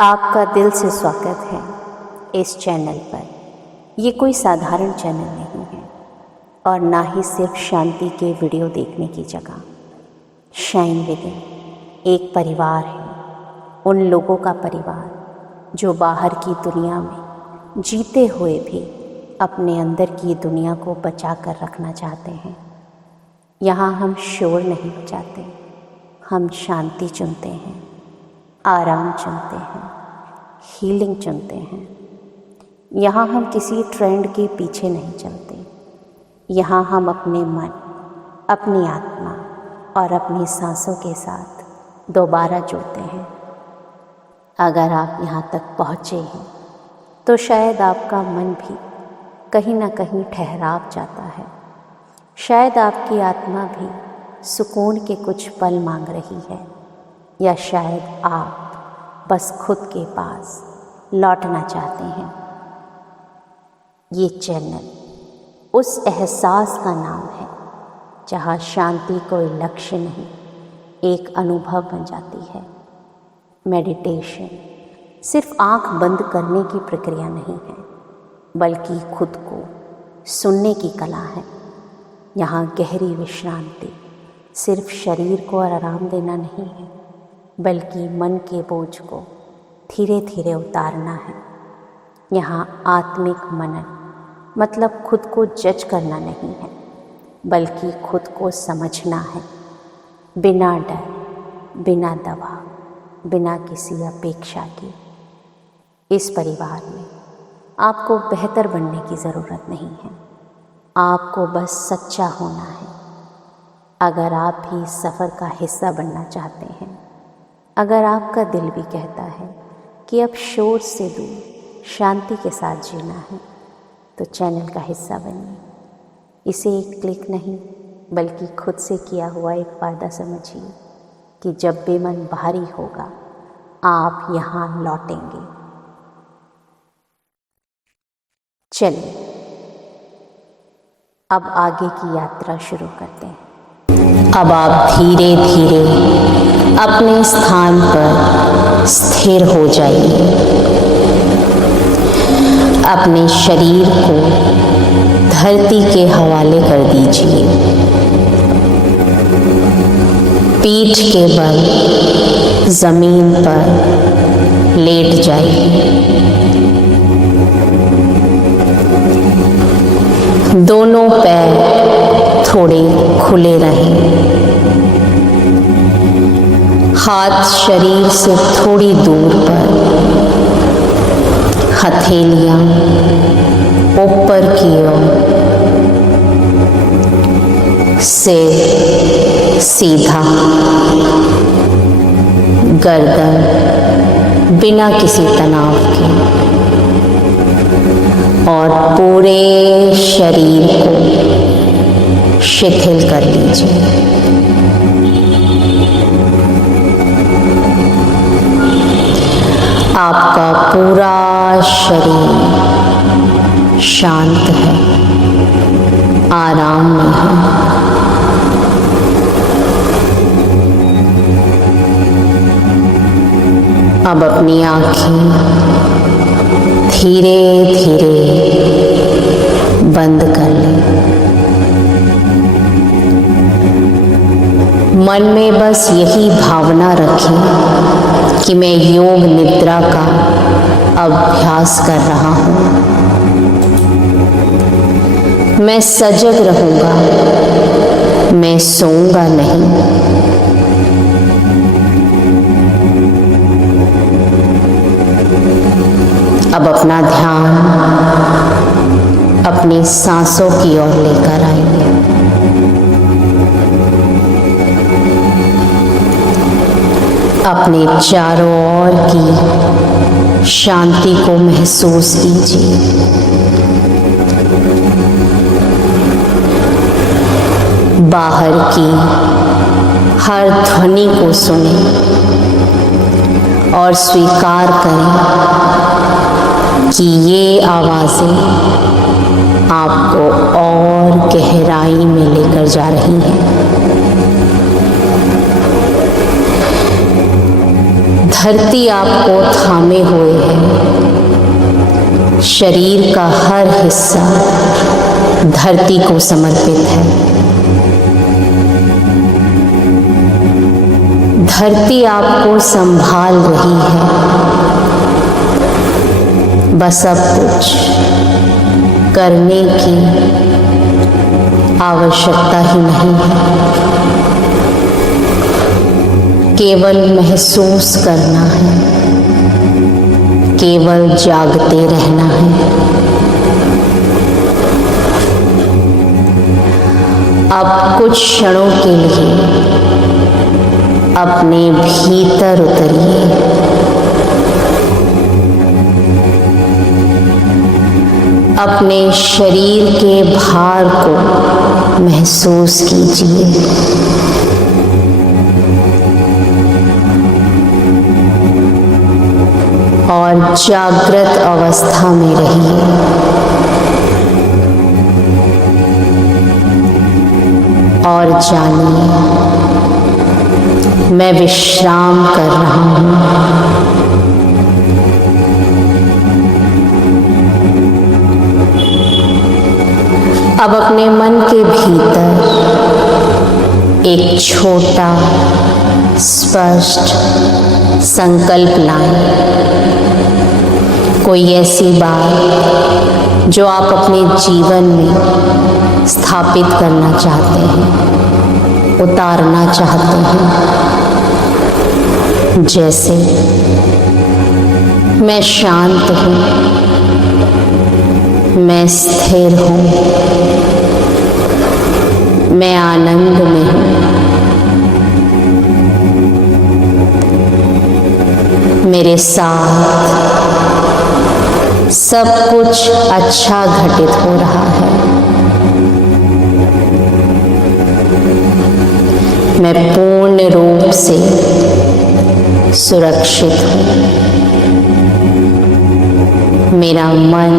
आपका दिल से स्वागत है इस चैनल पर। ये कोई साधारण चैनल नहीं है और ना ही सिर्फ शांति के वीडियो देखने की जगह। शाइन विदिन एक परिवार है, उन लोगों का परिवार जो बाहर की दुनिया में जीते हुए भी अपने अंदर की दुनिया को बचा कर रखना चाहते हैं। यहाँ हम शोर नहीं बचाते, हम शांति चुनते हैं, आराम चुनते हैं, हीलिंग चुनते हैं। यहाँ हम किसी ट्रेंड के पीछे नहीं चलते। यहाँ हम अपने मन, अपनी आत्मा और अपनी सांसों के साथ दोबारा जुड़ते हैं। अगर आप यहाँ तक पहुँचे हैं तो शायद आपका मन भी कहीं ना कहीं ठहराव चाहता है। शायद आपकी आत्मा भी सुकून के कुछ पल मांग रही है, या शायद आप बस खुद के पास लौटना चाहते हैं। ये चैनल उस एहसास का नाम है जहाँ शांति कोई लक्ष्य नहीं, एक अनुभव बन जाती है। मेडिटेशन सिर्फ आँख बंद करने की प्रक्रिया नहीं है, बल्कि खुद को सुनने की कला है। यहाँ गहरी विश्रांति सिर्फ शरीर को आराम देना नहीं है, बल्कि मन के बोझ को धीरे धीरे उतारना है। यहाँ आत्मिक मनन मतलब खुद को जज करना नहीं है, बल्कि खुद को समझना है, बिना डर, बिना दबाव, बिना किसी अपेक्षा के। इस परिवार में आपको बेहतर बनने की ज़रूरत नहीं है, आपको बस सच्चा होना है। अगर आप भी इस सफ़र का हिस्सा बनना चाहते हैं, अगर आपका दिल भी कहता है कि अब शोर से दूर शांति के साथ जीना है, तो चैनल का हिस्सा बनिए। इसे एक क्लिक नहीं, बल्कि खुद से किया हुआ एक वादा समझिए कि जब भी मन भारी होगा, आप यहाँ लौटेंगे। चलिए अब आगे की यात्रा शुरू करते हैं। अब आप धीरे धीरे अपने स्थान पर स्थिर हो जाइए। अपने शरीर को धरती के हवाले कर दीजिए। पीठ के बल जमीन पर लेट जाइए। दोनों पैर थोड़े खुले रहें। हाथ शरीर से थोड़ी दूर पर, हथेलियां ऊपर की ओर, सिर सीधा, गर्दन बिना किसी तनाव के, और पूरे शरीर को शिथिल कर लीजिए। आपका पूरा शरीर शांत है, आराम में है। अब अपनी आँखें धीरे धीरे बंद कर लें। मन में बस यही भावना रखें कि मैं योग निद्रा का अभ्यास कर रहा हूँ। मैं सजग रहूँगा, मैं सोऊंगा नहीं। अब अपना ध्यान अपनी सांसों की ओर लेकर आइए। अपने चारों ओर की शांति को महसूस कीजिए। बाहर की हर ध्वनि को सुनें और स्वीकार करें कि ये आवाज़ें आपको और गहराई में लेकर जा रही हैं। धरती आपको थामे हुए है, शरीर का हर हिस्सा धरती को समर्पित है। धरती आपको संभाल रही है, बस अब कुछ करने की आवश्यकता ही नहीं है, केवल महसूस करना है, केवल जागते रहना है। अब कुछ क्षणों के लिए अपने भीतर उतरिए। अपने शरीर के भार को महसूस कीजिए। और जागृत अवस्था में रहिए। और जानिए, मैं विश्राम कर रहा हूँ। अब अपने मन के भीतर एक छोटा स्पष्ट संकल्प लाएं। कोई ऐसी बात जो आप अपने जीवन में स्थापित करना चाहते हैं, उतारना चाहते हैं। जैसे मैं शांत हूँ, मैं स्थिर हूँ, मैं आनंद में हूँ, मेरे साथ सब कुछ अच्छा घटित हो रहा है। मैं पूर्ण रूप से सुरक्षित हूँ। मेरा मन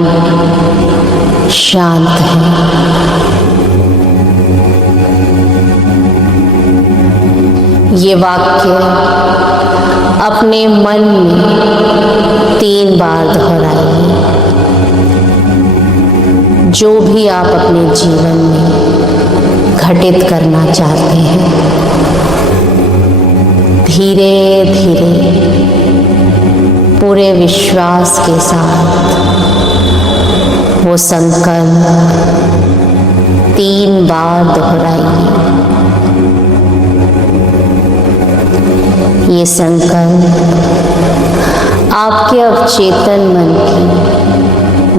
शांत है। ये वाक्य अपने मन में 3 बार दोहराइए। जो भी आप अपने जीवन में घटित करना चाहते हैं, धीरे धीरे पूरे विश्वास के साथ वो संकल्प 3 बार दोहराइए। ये संकल्प आपके अवचेतन मन की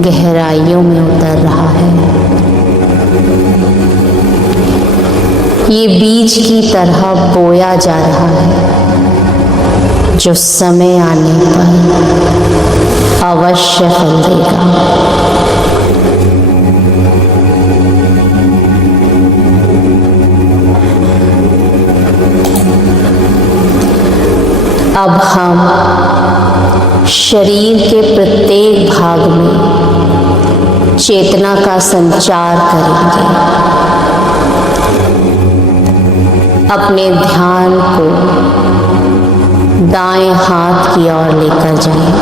गहराइयों में उतर रहा है। ये बीज की तरह बोया जा रहा है, जो समय आने पर अवश्य फल देगा। अब हम शरीर के प्रत्येक भाग में चेतना का संचार करेंगे। अपने ध्यान को दाएं हाथ की ओर लेकर जाएं।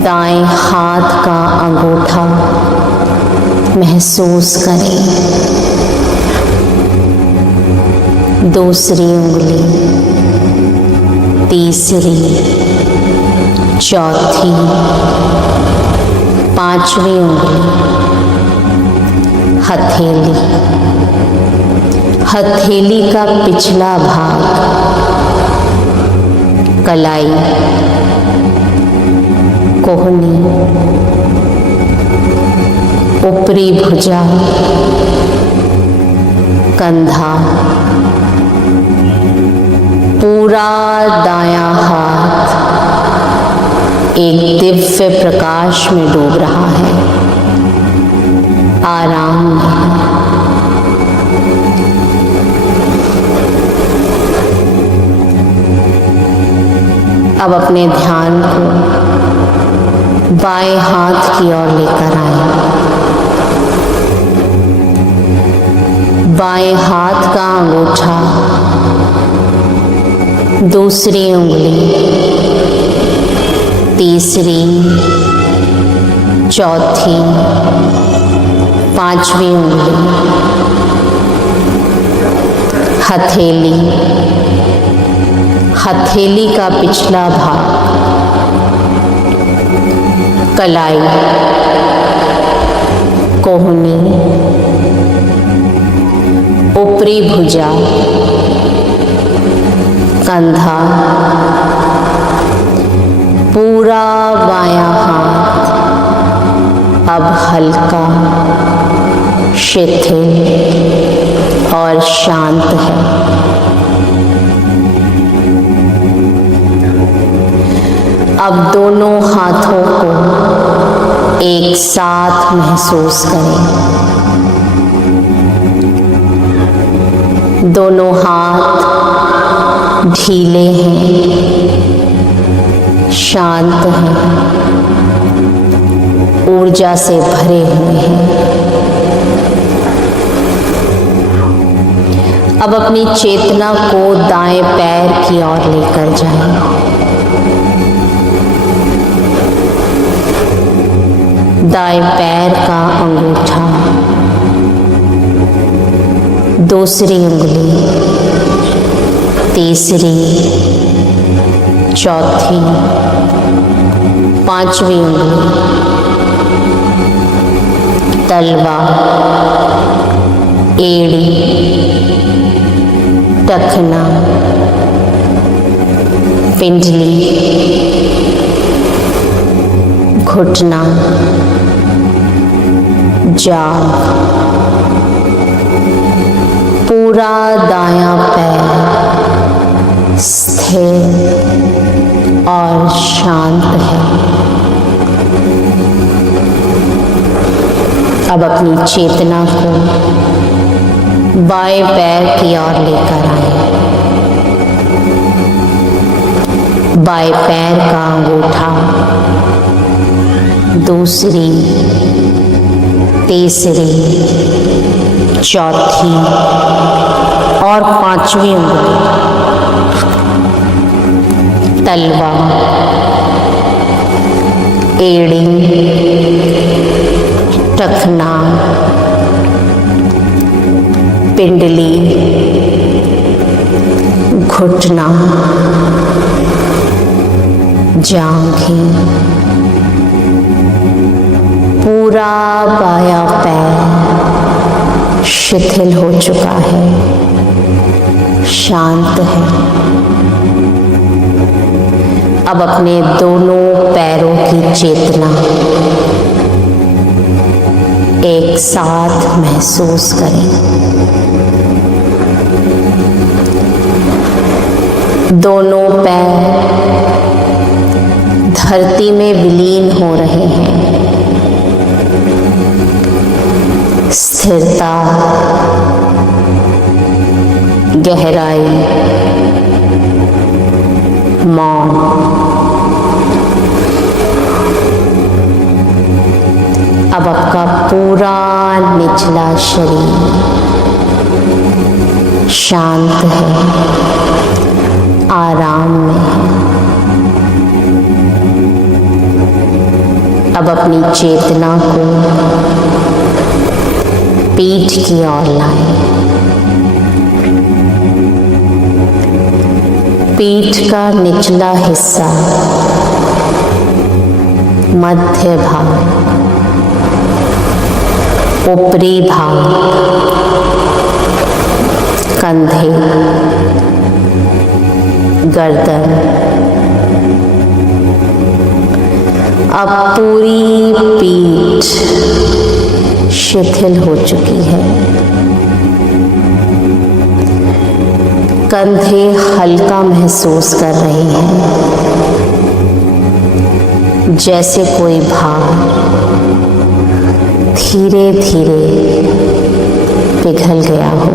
दाएं हाथ का अंगूठा महसूस करें। दूसरी उंगली, तीसरी, चौथी, 5वीं उंगली, हथेली, हथेली का पिछला भाग, कलाई, कोहनी, ऊपरी भुजा, कंधा, पूरा दायां हाथ एक दिव्य प्रकाश में डूब रहा है, आराम में। अब अपने ध्यान को बाएं हाथ की ओर लेकर आएं। बाएं हाथ का अंगूठा, दूसरी उंगली, तीसरी, चौथी, पांचवी उंगली, हथेली, हथेली का पिछला भाग, कलाई, कोहनी, ऊपरी भुजा, कंधा, पूरा बायां हाथ अब हल्का, शिथिल और शांत है। अब दोनों हाथों को एक साथ महसूस करें। दोनों हाथ ढीले हैं, शांत हैं, ऊर्जा से भरे हुए हैं। अब अपनी चेतना को दाएं पैर की ओर लेकर जाएं। दाएं पैर का अंगूठा, दूसरी उंगली, तीसरी, चौथी, पांचवी उंगली, तलवा, एड़ी, टखना, पिंडली, घुटना, जांघ, पूरा दायां पैर स्थिर और शांत है। अब अपनी चेतना को बाएं पैर की ओर लेकर आए। बाएं पैर का अंगूठा, दूसरी, तीसरी, चौथी और पांचवी उंगली, तलवा, एड़ी, टखना, पिंडली, घुटना, जांघें, पूरा बायां पैर शिथिल हो चुका है, शांत है। अब अपने दोनों पैरों की चेतना एक साथ महसूस करें। दोनों पैर धरती में विलीन हो रहे हैं। स्थिरता, गहराई, मौन। अब आपका पूरा निचला शरीर शांत है, आराम में है। अब अपनी चेतना को पीठ की ओर लाएं। पीठ का निचला हिस्सा, मध्य भाग, ऊपरी भाग, कंधे, गर्दन। अब पूरी पीठ शिथिल हो चुकी है। कंधे हल्का महसूस कर रहे हैं, जैसे कोई भार धीरे धीरे पिघल गया हो।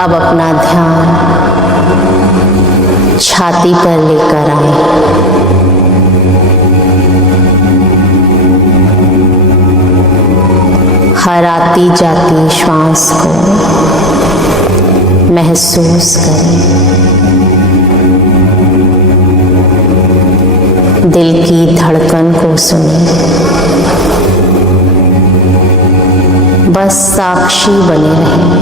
अब अपना ध्यान छाती पर लेकर आए। हर आती जाती श्वास को महसूस करें। दिल की धड़कन को सुनें। बस साक्षी बने रहें।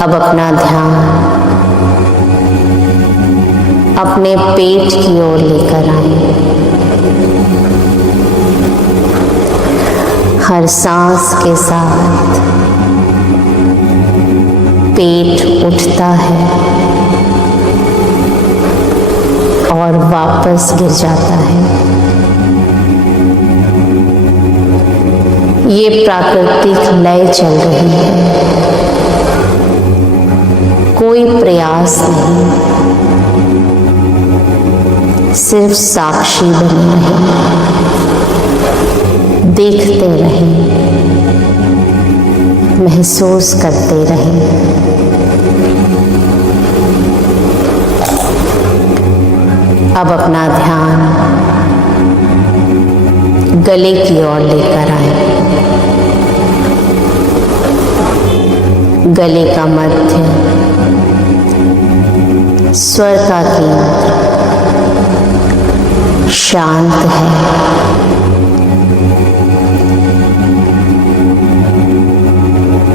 अब अपना ध्यान अपने पेट की ओर लेकर आएं। हर सांस के साथ पेट उठता है और वापस गिर जाता है। ये प्राकृतिक लय चल रही है, कोई प्रयास नहीं, सिर्फ साक्षी बने रहें, देखते रहें, महसूस करते रहें। अब अपना ध्यान गले की ओर लेकर आए। गले का मध्य स्वर का केंद्र शांत है।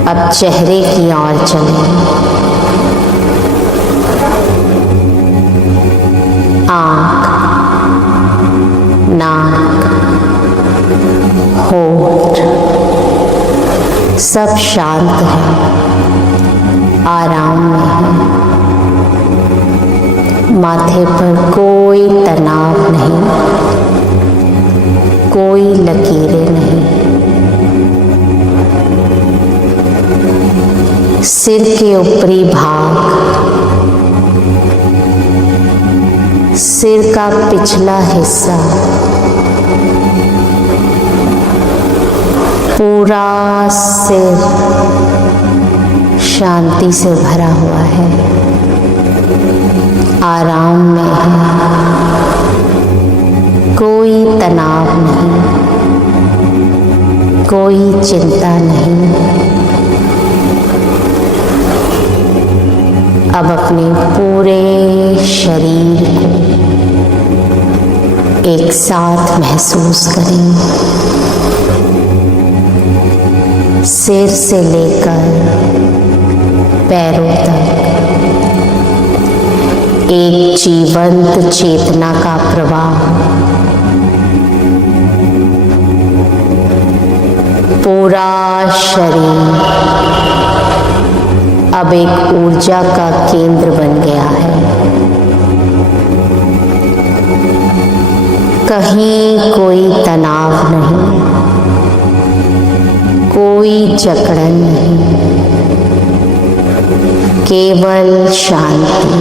अब चेहरे की ओर चलें। आँख, नाक, होठ सब शांत है, आराम में है। माथे पर कोई तनाव नहीं, कोई लकीरें नहीं। सिर के ऊपरी भाग, सिर का पिछला हिस्सा पूरा सिर शांति से भरा हुआ है, आराम में है, कोई तनाव नहीं, कोई चिंता नहीं। अब अपने पूरे शरीर को एक साथ महसूस करें। सिर से लेकर पैरों तक एक जीवंत चेतना का प्रवाह पूरा शरीर अब एक ऊर्जा का केंद्र बन गया है। कहीं कोई तनाव नहीं, कोई जकड़न नहीं, केवल शांति,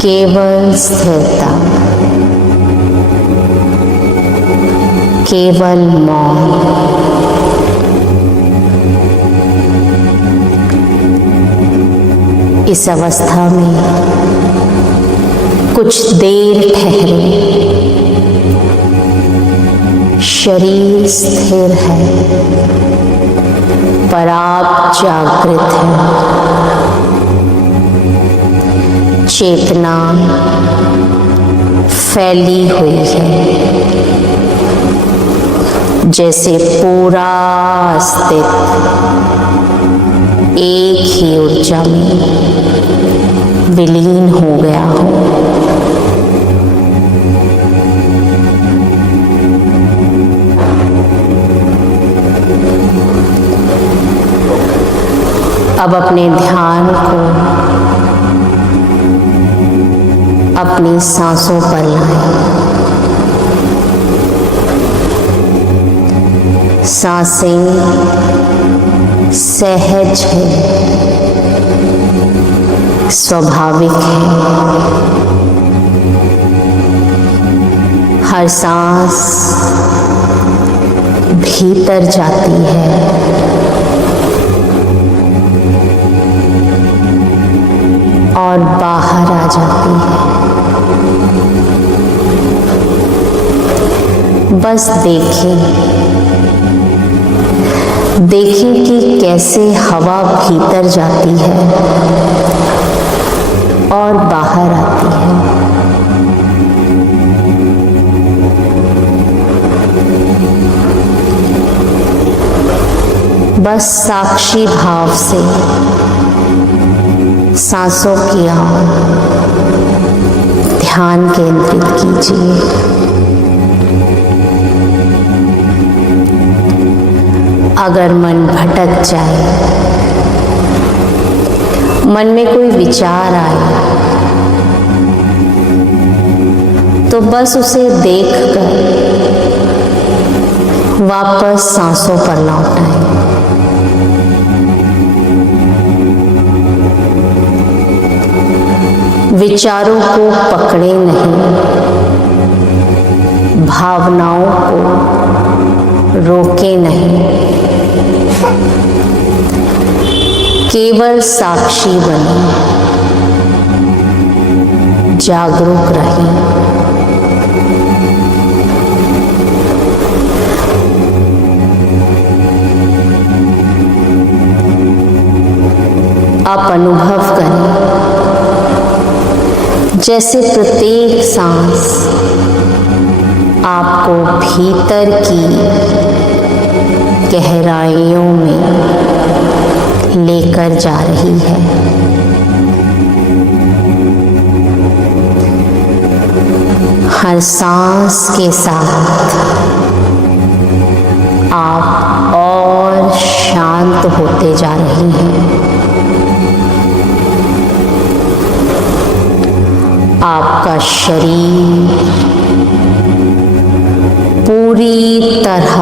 केवल स्थिरता, केवल मौन। इस अवस्था में कुछ देर ठहरे। शरीर स्थिर है पर आप जागृत हैं। चेतना फैली हुई है, जैसे पूरा अस्तित्व एक ही ऊर्जा में विलीन हो गया हो। अब अपने ध्यान को अपनी सांसों पर लाएं। सांसें सहज है, स्वाभाविक है। हर सांस भीतर जाती है और बाहर आ जाती है। बस देखें कि कैसे हवा भीतर जाती है और बाहर आती है। बस साक्षी भाव से सांसों की ओर ध्यान केंद्रित कीजिए। अगर मन भटक जाए, मन में कोई विचार आए, तो बस उसे देखकर वापस सांसों पर लौट आए। विचारों को पकड़े नहीं, भावनाओं को रोके नहीं, केवल साक्षी बने, जागरूक रहें। आप अनुभव करें जैसे प्रत्येक सांस आपको भीतर की गहराइयों में लेकर जा रही है। हर सांस के साथ आप और शांत होते जा रही हैं। आपका शरीर पूरी तरह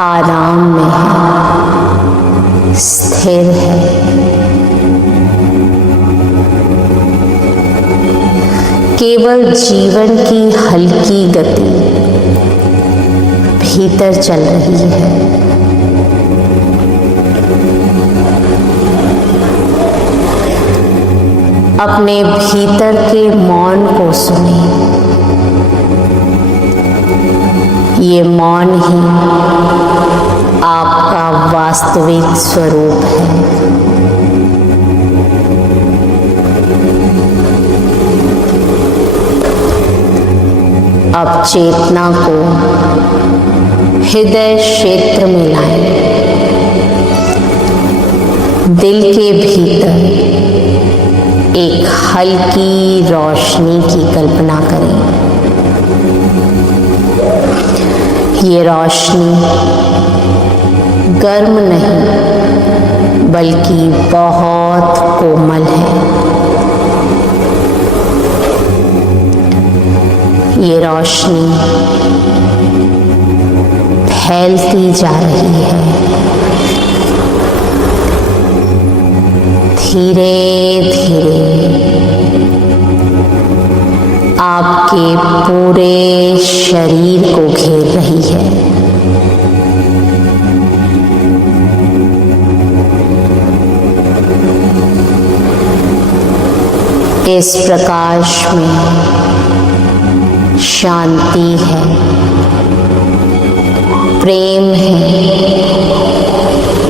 आराम में है, स्थिर है। केवल जीवन की हल्की गति भीतर चल रही है। अपने भीतर के मौन को सुने। ये मौन ही आपका वास्तविक स्वरूप है। अब चेतना को हृदय क्षेत्र में लाएं। दिल के भीतर एक हल्की रोशनी की कल्पना करें। ये रोशनी गर्म नहीं बल्कि बहुत कोमल है। ये रोशनी फैलती जा रही है। धीरे धीरे आपके पूरे शरीर को घेर रही है। इस प्रकाश में शांति है, प्रेम है,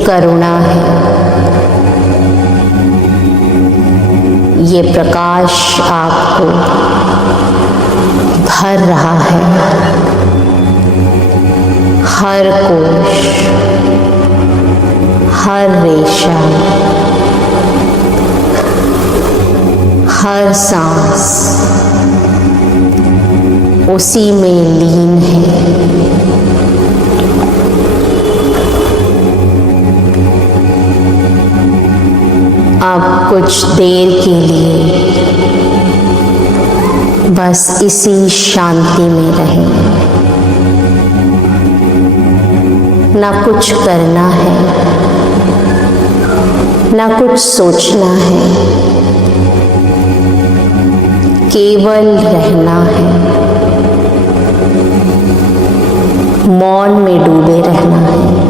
करुणा है। ये प्रकाश आपको भर रहा है। हर कोश, हर रेशा, हर सांस उसी में लीन है। अब कुछ देर के लिए बस इसी शांति में रहें। ना कुछ करना है, ना कुछ सोचना है, केवल रहना है। मौन में डूबे रहना है।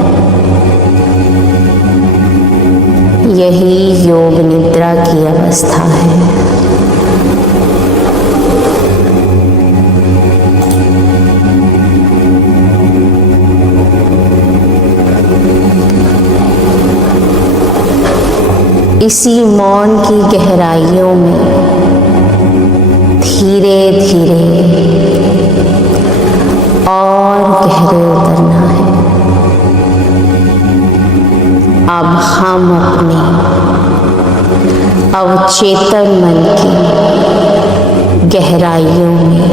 यही योग निद्रा की अवस्था है। इसी मौन की गहराइयों में धीरे धीरे और गहरे उतरना है। अब हम अपने अवचेतन मन की गहराइयों में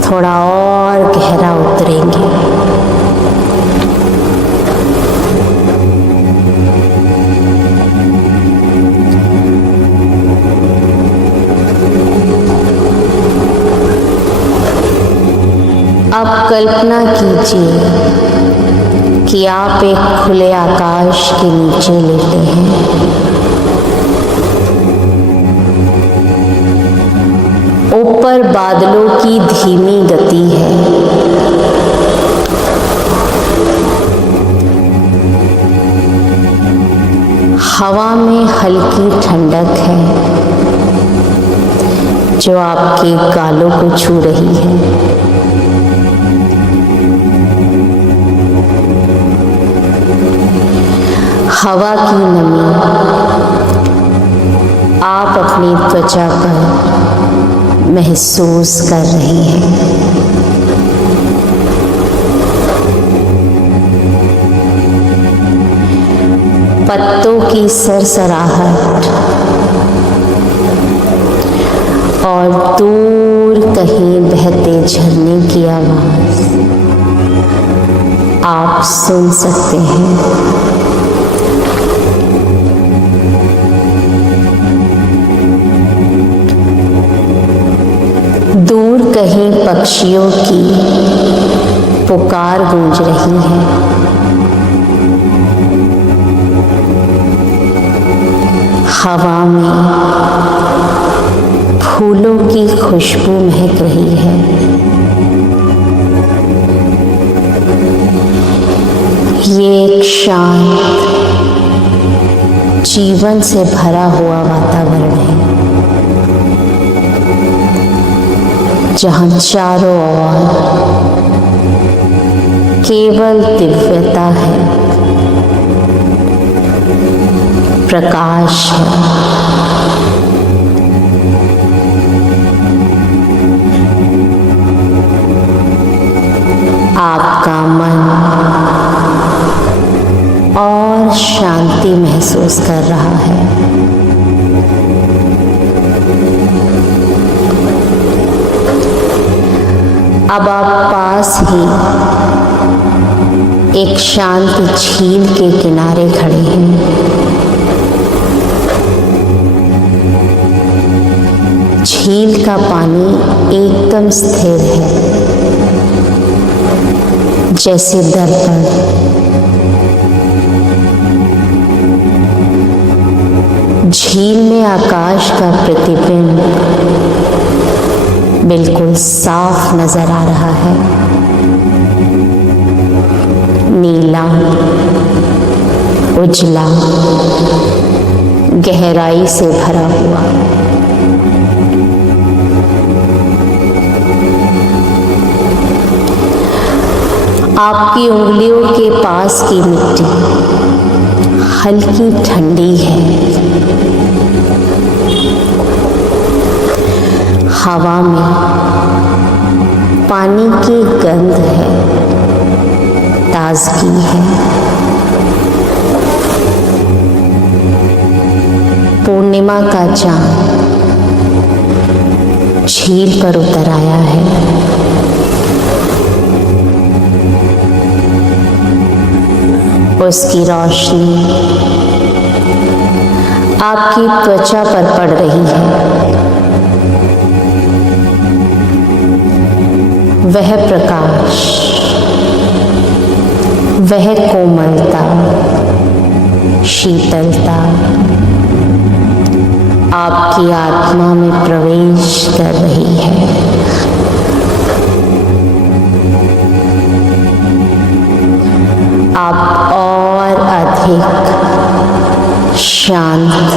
थोड़ा और गहरा उतरेंगे। अब कल्पना कीजिए कि आप एक खुले आकाश के नीचे लेटे हैं। ऊपर बादलों की धीमी गति है। हवा में हल्की ठंडक है जो आपके गालों को छू रही है। हवा की नमी आप अपनी त्वचा पर महसूस कर रही हैं। पत्तों की सरसराहट और दूर कहीं बहते झरने की आवाज आप सुन सकते हैं। दूर कहीं पक्षियों की पुकार गूंज रही है। हवा में फूलों की खुशबू महक रही है। ये एक शांत, जीवन से भरा हुआ वातावरण है जहाँ चारों ओर केवल दिव्यता है, प्रकाश है। आपका मन और शांति महसूस कर रहा है। अब आप पास ही एक शांत झील के किनारे खड़े हैं। झील का पानी एकदम स्थिर है, जैसे दर्पण। झील में आकाश का प्रतिबिंब बिल्कुल साफ नजर आ रहा है, नीला, उजला, गहराई से भरा हुआ। आपकी उंगलियों के पास की मिट्टी हल्की ठंडी है। हवा में पानी की गंध है, ताजगी है। पूर्णिमा का चांद झील पर उतर आया है। उसकी रोशनी आपकी त्वचा पर पड़ रही है। वह प्रकाश, वह कोमलता, शीतलता आपकी आत्मा में प्रवेश कर रही है। आप और अधिक शांत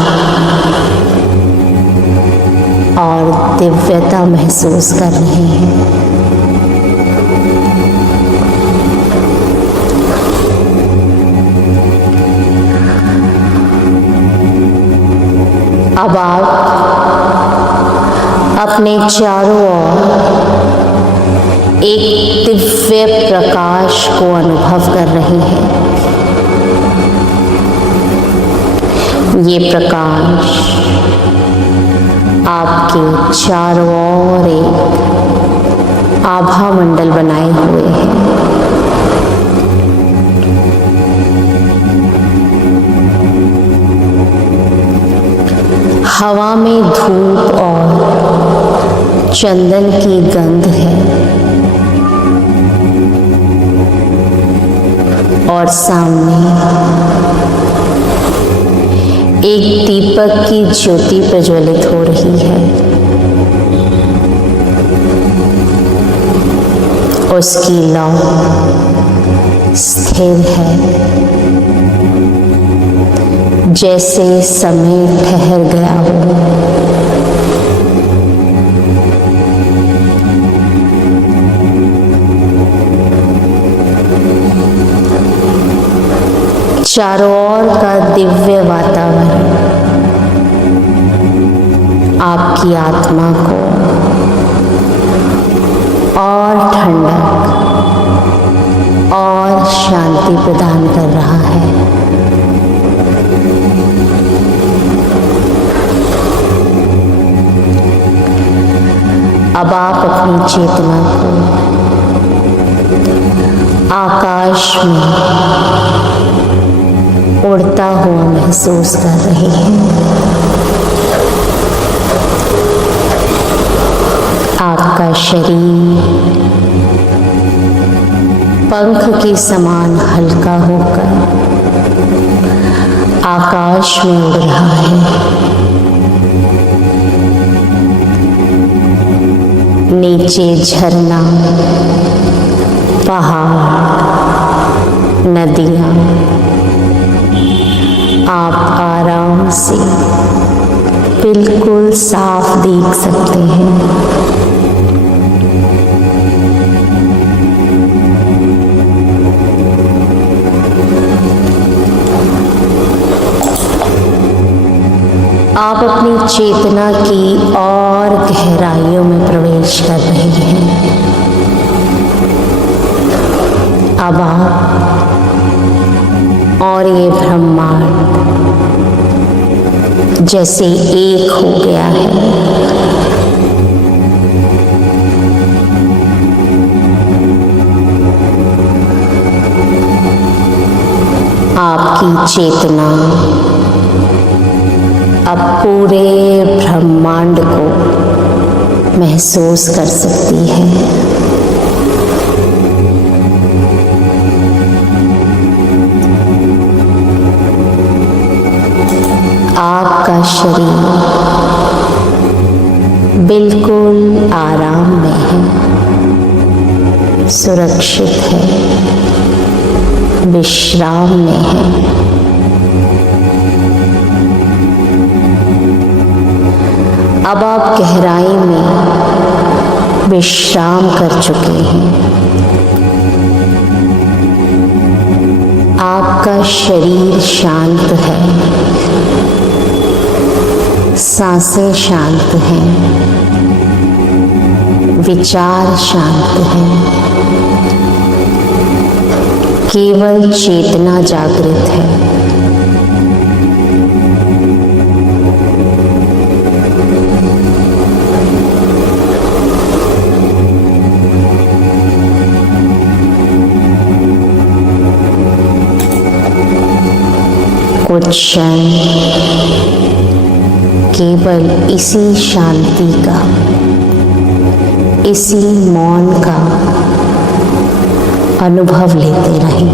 और दिव्यता महसूस कर रहे हैं। चारों ओर एक दिव्य प्रकाश को अनुभव कर रहे हैं। ये प्रकाश आपके चारों ओर एक आभा मंडल बनाए हुए हैं। हवा में धूप और चंदन की गंध है और सामने एक दीपक की ज्योति प्रज्वलित हो रही है। उसकी लौ स्थिर है, जैसे समय ठहर गया हो। चारों ओर का दिव्य वातावरण आपकी आत्मा को और ठंडक और शांति प्रदान कर रहा है। अब आप अपनी चेतना को आकाश में उड़ता हुआ महसूस कर रहे हैं। आपका शरीर पंख के समान हल्का होकर आकाश में उड़ रहा है। नीचे झरना, पहाड़, नदियाँ आप आराम से बिल्कुल साफ देख सकते हैं। आप अपनी चेतना की और गहराइयों में प्रवेश कर रहे हैं। अब आप और ये ब्रह्मांड जैसे एक हो गया है। आपकी चेतना अब पूरे ब्रह्मांड को महसूस कर सकती है। आपका शरीर बिल्कुल आराम में है, सुरक्षित है, विश्राम में है। अब आप गहराई में विश्राम कर चुके हैं। आपका शरीर शांत है, सांसें शांत हैं, विचार शांत हैं, केवल चेतना जागृत है। कुछ क्षण केवल इसी शांति का, इसी मौन का अनुभव लेते रहें।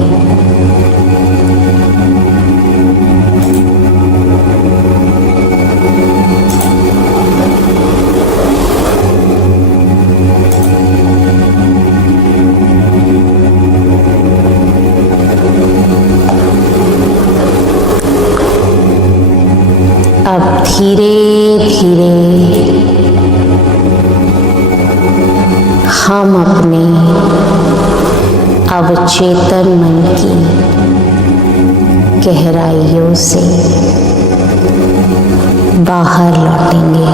अब धीरे धीरे हम अपने अवचेतन मन की गहराइयों से बाहर लौटेंगे।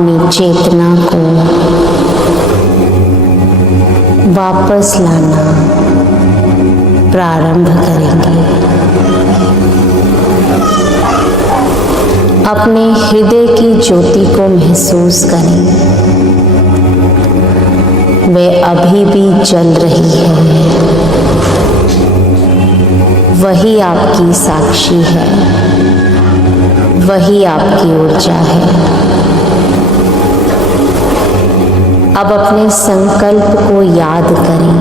अपनी चेतना को वापस लाना प्रारंभ करेंगे। अपने हृदय की ज्योति को महसूस करें, वह अभी भी जल रही है। वही आपकी साक्षी है, वही आपकी ऊर्जा है। अब अपने संकल्प को याद करें,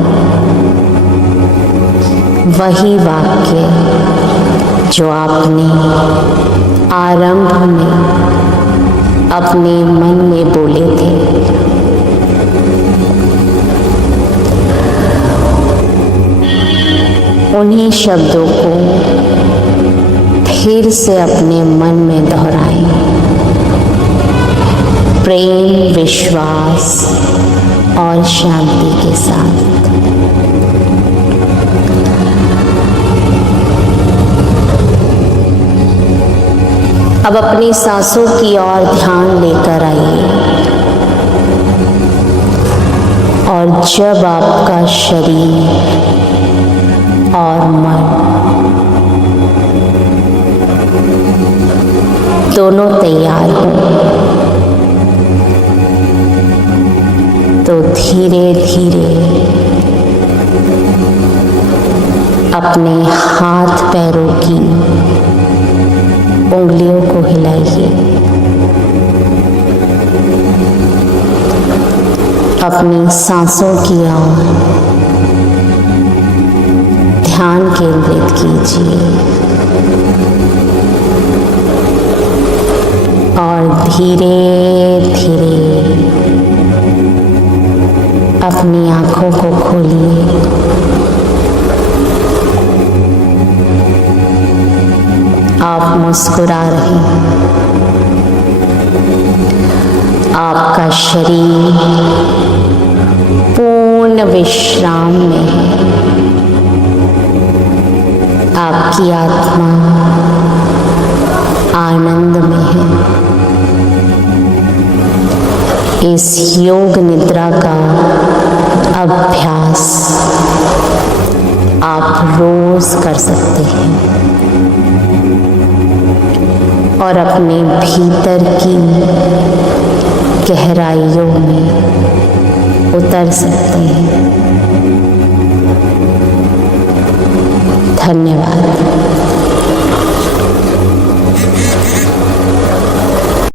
वही वाक्य जो आपने आरंभ में अपने मन में बोले थे। उन्हीं शब्दों को फिर से अपने मन में दोहराएं, प्रेम, विश्वास और शांति के साथ। अब अपनी सांसों की ओर ध्यान लेकर आइए और जब आपका शरीर और मन दोनों तैयार हो तो धीरे धीरे अपने हाथ पैरों की उंगलियों को हिलाइए। अपनी सांसों की ओर ध्यान केंद्रित कीजिए और धीरे धीरे अपनी आंखों को खोलिए। आप मुस्कुरा रहे हैं। आपका शरीर पूर्ण विश्राम में है। आपकी आत्मा आनंद में है। इस योग निद्रा का अभ्यास आप रोज कर सकते हैं और अपने भीतर की गहराइयों में उतर सकते हैं।